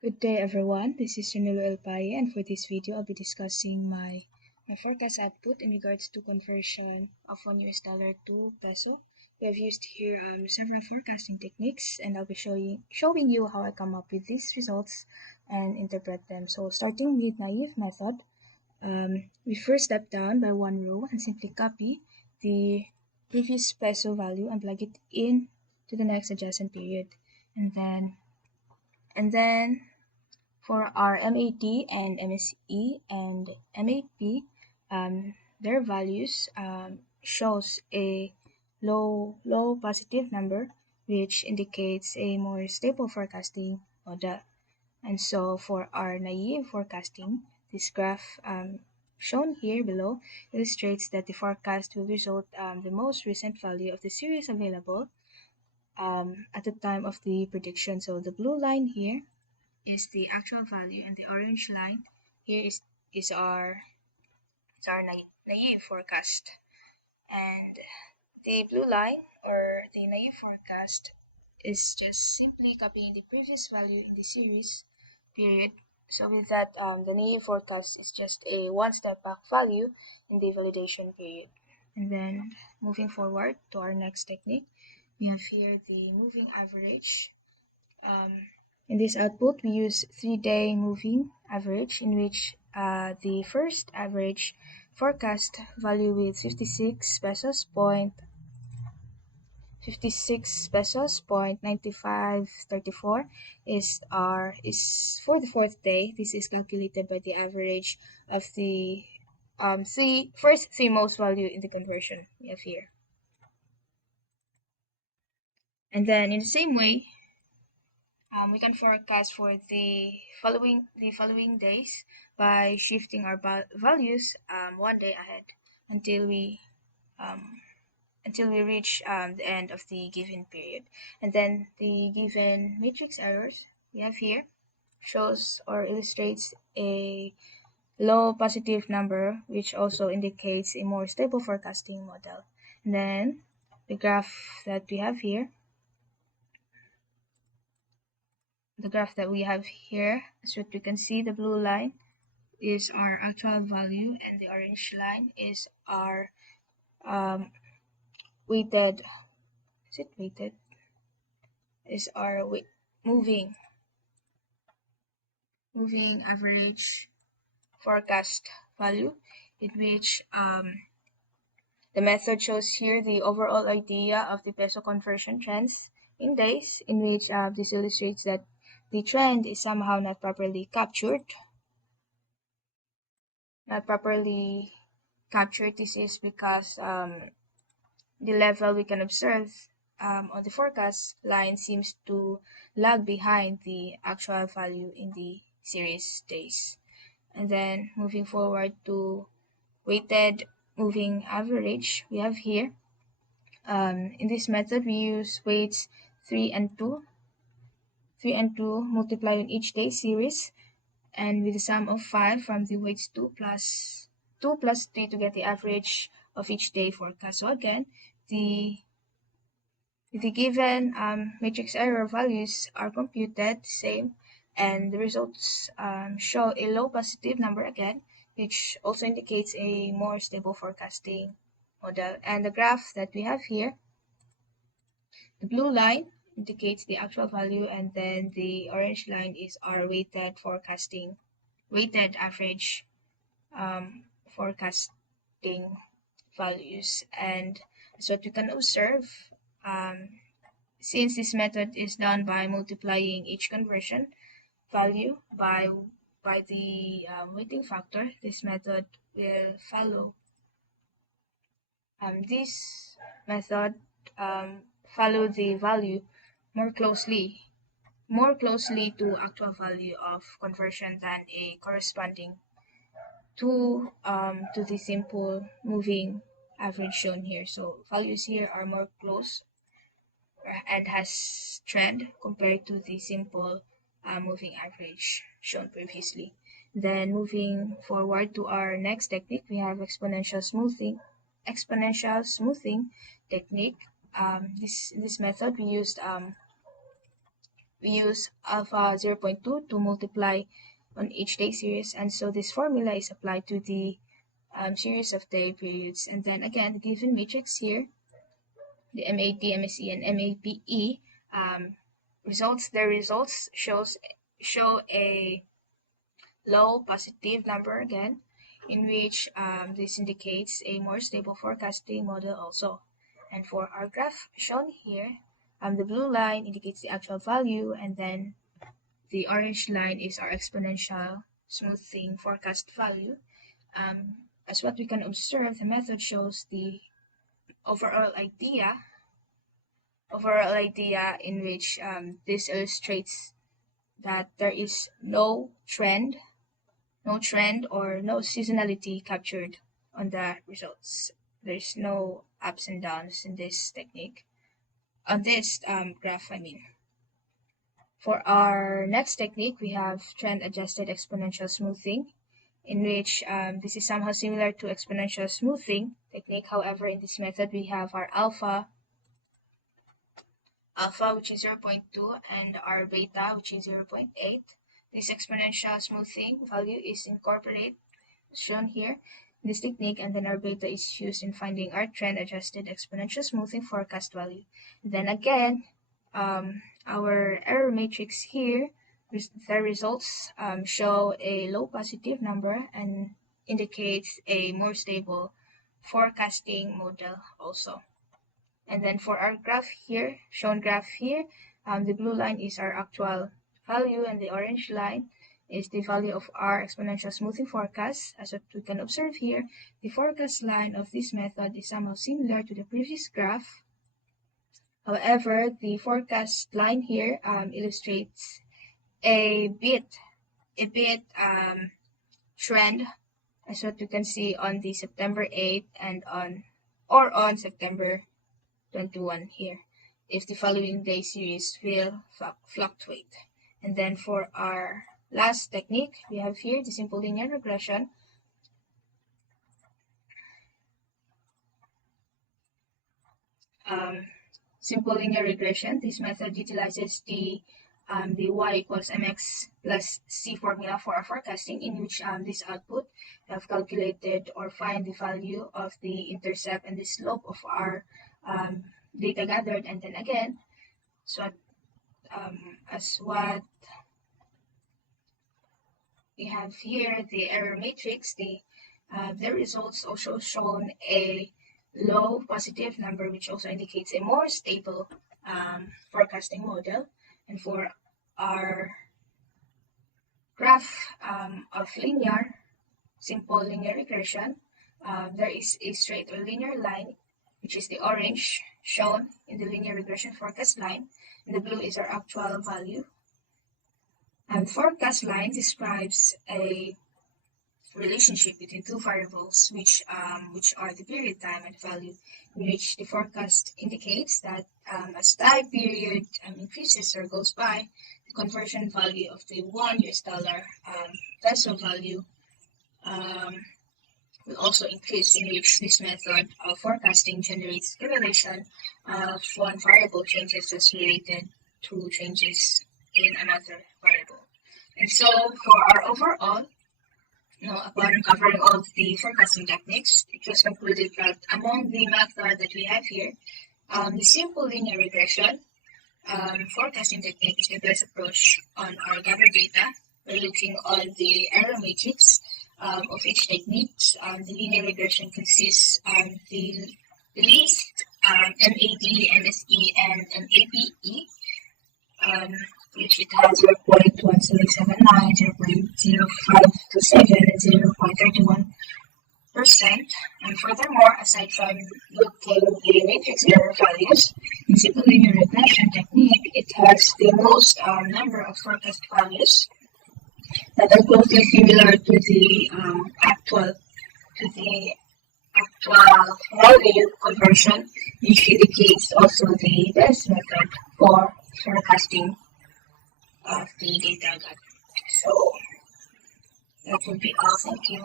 Good day everyone, this is Janyl Paye, and for this video I'll be discussing my forecast output in regards to conversion of $1 to peso. We have used here several forecasting techniques, and I'll be showing you how I come up with these results and interpret them. So starting with naive method, we first step down by one row and simply copy the previous peso value and plug it in to the next adjacent period. And then for our MAT and MSE and MAP, their values shows a low positive number, which indicates a more stable forecasting model. And so for our naive forecasting, this graph shown here below illustrates that the forecast will result the most recent value of the series available at the time of the prediction. So the blue line here is the actual value, and the orange line here is our naive forecast. And the blue line, or the naive forecast, is just simply copying the previous value in the series period. So with that, the naive forecast is just a one step back value in the validation period. And then moving forward to our next technique, we have here the moving average. In this output, we use 3-day moving average, in which the first average forecast value with 56 pesos point 9534 is for the fourth day. This is calculated by the average of the first three most value in the conversion we have here. And then in the same way, we can forecast for the following days by shifting our values one day ahead until we um, until we reach the end of the given period. And then the given matrix errors we have here shows or illustrates a low positive number, which also indicates a more stable forecasting model. And then the graph that we have here the graph that we have here, as what we can see, the blue line is our actual value, and the orange line is our weighted. Is it weighted? Is our moving average forecast value, in which the method shows here the overall idea of the peso conversion trends in days, in which this illustrates that the trend is somehow not properly captured. This is because the level we can observe on the forecast line seems to lag behind the actual value in the series days. And then moving forward to weighted moving average, we have here in this method we use weights 3 and 2 multiplied on each day series, and with the sum of 5 from the weights 2 plus 3 to get the average of each day forecast. So again, the given matrix error values are computed same, and the results show a low positive number again, which also indicates a more stable forecasting model. And the graph that we have here, the blue line indicates the actual value, and then the orange line is our weighted average forecasting values. And so what we can observe, since this method is done by multiplying each conversion value by the weighting factor, this method will follow this method follow the value more closely to actual value of conversion than a corresponding to the simple moving average shown here. So values here are more close and has trend compared to the simple moving average shown previously. Then moving forward to our next technique, we have exponential smoothing technique. This method we used we use alpha 0.2 to multiply on each day series, and so this formula is applied to the series of day periods. And then again, the given matrix here, the MAT, MSE, and MAPE their results show a low positive number again, in which this indicates a more stable forecasting model also. And for our graph shown here, the blue line indicates the actual value, and then the orange line is our exponential smoothing forecast value. As what we can observe, the method shows the overall idea in which this illustrates that there is no trend or no seasonality captured on the results. There's no ups and downs in this technique, on this graph, I mean. For our next technique, we have trend-adjusted exponential smoothing, in which this is somehow similar to exponential smoothing technique. However, in this method, we have our alpha, which is 0.2, and our beta, which is 0.8. This exponential smoothing value is incorporated, shown here in this technique, and then our beta is used in finding our trend-adjusted exponential smoothing forecast value. Then again, our error matrix here, the results show a low positive number and indicates a more stable forecasting model also. And then for our graph here, the blue line is our actual value, and the orange line is the value of our exponential smoothing forecast. As what we can observe here, the forecast line of this method is somehow similar to the previous graph. However, the forecast line here illustrates a bit trend, as what you can see on the September 8th and on September 21 here, if the following day series will fluctuate. And then for our last technique, we have here the simple linear regression. Simple linear regression. This method utilizes the y equals mx plus c formula for our forecasting, in which this output we have calculated or find the value of the intercept and the slope of our data gathered. And then again, so as what we have here, the error matrix, the results also shown a low positive number, which also indicates a more stable forecasting model. And for our graph of simple linear regression, there is a straight or linear line, which is the orange shown in the linear regression forecast line, and the blue is our actual value. And forecast line describes a relationship between two variables, which are the period time and value, in which the forecast indicates that as time period increases or goes by, the conversion value of the $1 peso value will also increase, in which this method of forecasting generates correlation of one variable changes as related to changes in another variable. And so for our overall, upon covering all of the forecasting techniques, it was concluded that among the method that we have here, the simple linear regression forecasting technique is the best approach on our gathered data. We're looking on the error matrix of each technique. The linear regression consists of the least MAD, MSE, and MAPE, which it has 0.1779, 0.0527, and 0.31%. And furthermore, aside from looking the matrix error values, in simple linear regression technique, it has the most number of forecast values that are closely similar to the actual value conversion, which indicates also the best method for forecasting of the data gathered. So that would be all. Thank you.